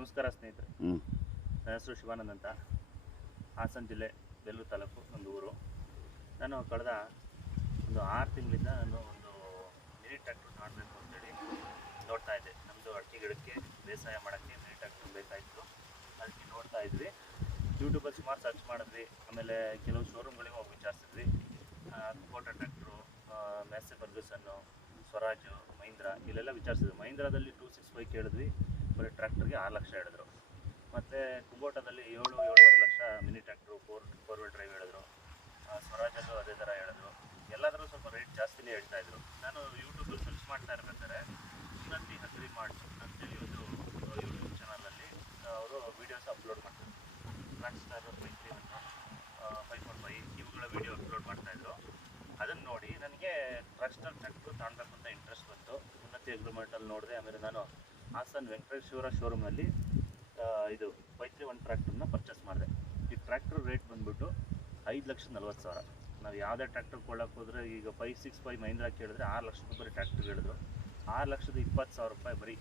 ನಮಸ್ಕಾರ ಸ್ನೇಹಿತರೆ. ನನ್ನ ಹೆಸರು ಶಿವಾನಂದ್ ಅಂತ. ಹಾಸನ ಜಿಲ್ಲೆ ಬೆಲ್ಲೂರು ತಾಲೂಕು ಒಂದು ಊರು. ನಾನು ಕಳೆದ ಒಂದು ಆರು ತಿಂಗಳಿಂದ ನಾನು ಒಂದು ಮಿನಿ ಟ್ರ್ಯಾಕ್ಟರ್ ಮಾಡಬೇಕು ಅಂತೇಳಿ ನೋಡ್ತಾ ಇದ್ದೆ. ನಮ್ಮದು ಅಡಿಕೆ ಗಿಡಕ್ಕೆ ಬೇಸಾಯ ಮಾಡೋಕ್ಕೆ ಮಿನಿ ಟ್ರ್ಯಾಕ್ಟರ್ ಬೇಕಾಯಿತು ಅದಕ್ಕೆ ನೋಡ್ತಾ ಇದ್ವಿ. ಯೂಟ್ಯೂಬಲ್ಲಿ ಸುಮಾರು ಸರ್ಚ್ ಮಾಡಿದ್ವಿ. ಆಮೇಲೆ ಕೆಲವು ಶೋರೂಮ್ಗಳಿಗೆ ಹೋಗಿ ವಿಚಾರಿಸಿದ್ವಿ. Kota tractor Massey Ferguson Swaraj Mahindra ಇಲ್ಲೆಲ್ಲ ವಿಚಾರಿಸಿದ್ವಿ. ಮಹೀಂದ್ರದಲ್ಲಿ ಟೂ ಸಿಕ್ಸ್ ಫೈವ್ ಕೇಳಿದ್ವಿ. ಬರೀ ಟ್ರ್ಯಾಕ್ಟರ್ಗೆ ಆರು ಲಕ್ಷ ಹೇಳಿದ್ರು. ಮತ್ತು ಕುಬೋಟದಲ್ಲಿ ಏಳು, ಏಳುವರೆ lakh mini tractor, four four wheel drive ಹೇಳಿದ್ರು. ಸ್ವರಾಜಲ್ಲೂ ಅದೇ ಥರ ಹೇಳಿದ್ರು. ಎಲ್ಲಾದರೂ ಸ್ವಲ್ಪ ರೇಟ್ ಜಾಸ್ತಿನೇ ಹೇಳ್ತಾ ಇದ್ರು. ನಾನು ಯೂಟ್ಯೂಬಲ್ಲಿ ಸರ್ಚ್ ಮಾಡ್ತಾ ಇರ್ಬೇಕಾದ್ರೆ ಉನ್ನತಿ ಹಗ್ರಿ ಮಾಡ್ಸು ಅಂತೇಳಿ ಒಂದು ಯೂಟ್ಯೂಬ್ ಚಾನಲಲ್ಲಿ. ಅವರು ವೀಡಿಯೋಸ್ ಅಪ್ಲೋಡ್ ಮಾಡ್ತಾರೆ rock star five three one five four five ಇವುಗಳ ವೀಡಿಯೋ ಅಪ್ಲೋಡ್ ಮಾಡ್ತಾಯಿದ್ರು ಅದನ್ನು ನೋಡಿ ನನಗೆ ಟ್ರಸ್ಟರ್ ಟ್ರ್ಯಾಕ್ಟ್ರು ತಗೊಳ್ಬೇಕು ಇಂಟ್ರೆಸ್ಟ್ ಬಂತು. ಉನ್ನತಿ ಅಗ್ರಿಮೆಂಟಲ್ಲಿ ನೋಡಿದೆ ಆಮೇಲೆ ನಾನು ಹಾಸನ್ ವೆಂಕಟೇಶ್ವರ ಶೋರೂಮಲ್ಲಿ ಇದು ಫೈವ್ ಒನ್ ಟ್ರ್ಯಾಕ್ಟರ್ನ ಪರ್ಚೇಸ್ ಮಾಡಿದೆ. ಈ ಟ್ರ್ಯಾಕ್ಟರ್ ರೇಟ್ ಬಂದ್ಬಿಟ್ಟು ಐದು ಲಕ್ಷದ ನಲ್ವತ್ತು ಸಾವಿರ. ನಾವು ಯಾವುದೇ ಟ್ರ್ಯಾಕ್ಟರ್ ಕೊಳ್ಳೋಕೆ ಹೋದರೆ ಈಗ ಫೈವ್ ಸಿಕ್ಸ್ ಫೈವ್ ಮಹೀಂದ್ರ ಕೇಳಿದ್ರೆ ಆರು ಲಕ್ಷ ರೂಪಾಯಿ ಟ್ರ್ಯಾಕ್ಟರ್ ಹೇಳಿದ್ರು. ಆರು ಲಕ್ಷದ ಇಪ್ಪತ್ತು ಸಾವಿರ ರೂಪಾಯಿ ಬರೀ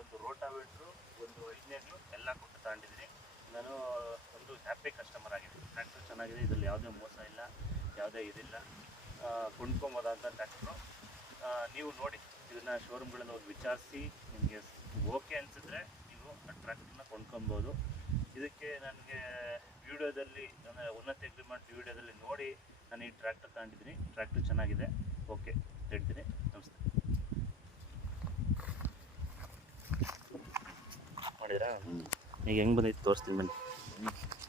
ಒಂದು ರೋಟಾವೇಟ್ರು ಒಂದು ಐದನೇಗಳು ಎಲ್ಲ ಕೊಟ್ಟು ತಗೊಂಡಿದ್ದೀನಿ. ನಾನು ಒಂದು ಹ್ಯಾಪಿ ಕಸ್ಟಮರ್ ಆಗಿದ್ದೀನಿ. ಟ್ರ್ಯಾಕ್ಟರ್ ಚೆನ್ನಾಗಿದೆ, ಇದರಲ್ಲಿ ಯಾವುದೇ ಮೋಸ ಇಲ್ಲ, ಯಾವುದೇ ಇದಿಲ್ಲ. ಅಂತ ಟ್ರ್ಯಾಕ್ಟ್ರು ನೀವು ನೋಡಿ. ಇದನ್ನು ಶೋರೂಮ್ಗಳಲ್ಲಿ ಹೋಗಿ ವಿಚಾರಿಸಿ ನಿಮಗೆ ಓಕೆ ಅನಿಸಿದ್ರೆ ನೀವು ಆ ಟ್ರ್ಯಾಕ್ಟರ್ನ ಕೊಂಡ್ಕೊಬೋದು ಇದಕ್ಕೆ ನನಗೆ ವಿಡಿಯೋದಲ್ಲಿ ಅಂದರೆ ಉನ್ನತ ಅಗ್ರಿಮೆಂಟ್ ವಿಡಿಯೋದಲ್ಲಿ ನೋಡಿ ನಾನು ಈ ಟ್ರ್ಯಾಕ್ಟರ್ ತಗೊಂಡಿದ್ದೀನಿ. ಟ್ರ್ಯಾಕ್ಟರ್ ಚೆನ್ನಾಗಿದೆ. ಓಕೆ ಹೇಳ್ತೀನಿ. ನಮಸ್ತೆ. ಮಾಡಿದ್ರಾ? ಈಗ ಹೆಂಗೆ ಬಂದೈತೆ? ತೋರಿಸ್ತೀನಿ ಬನ್ನಿ.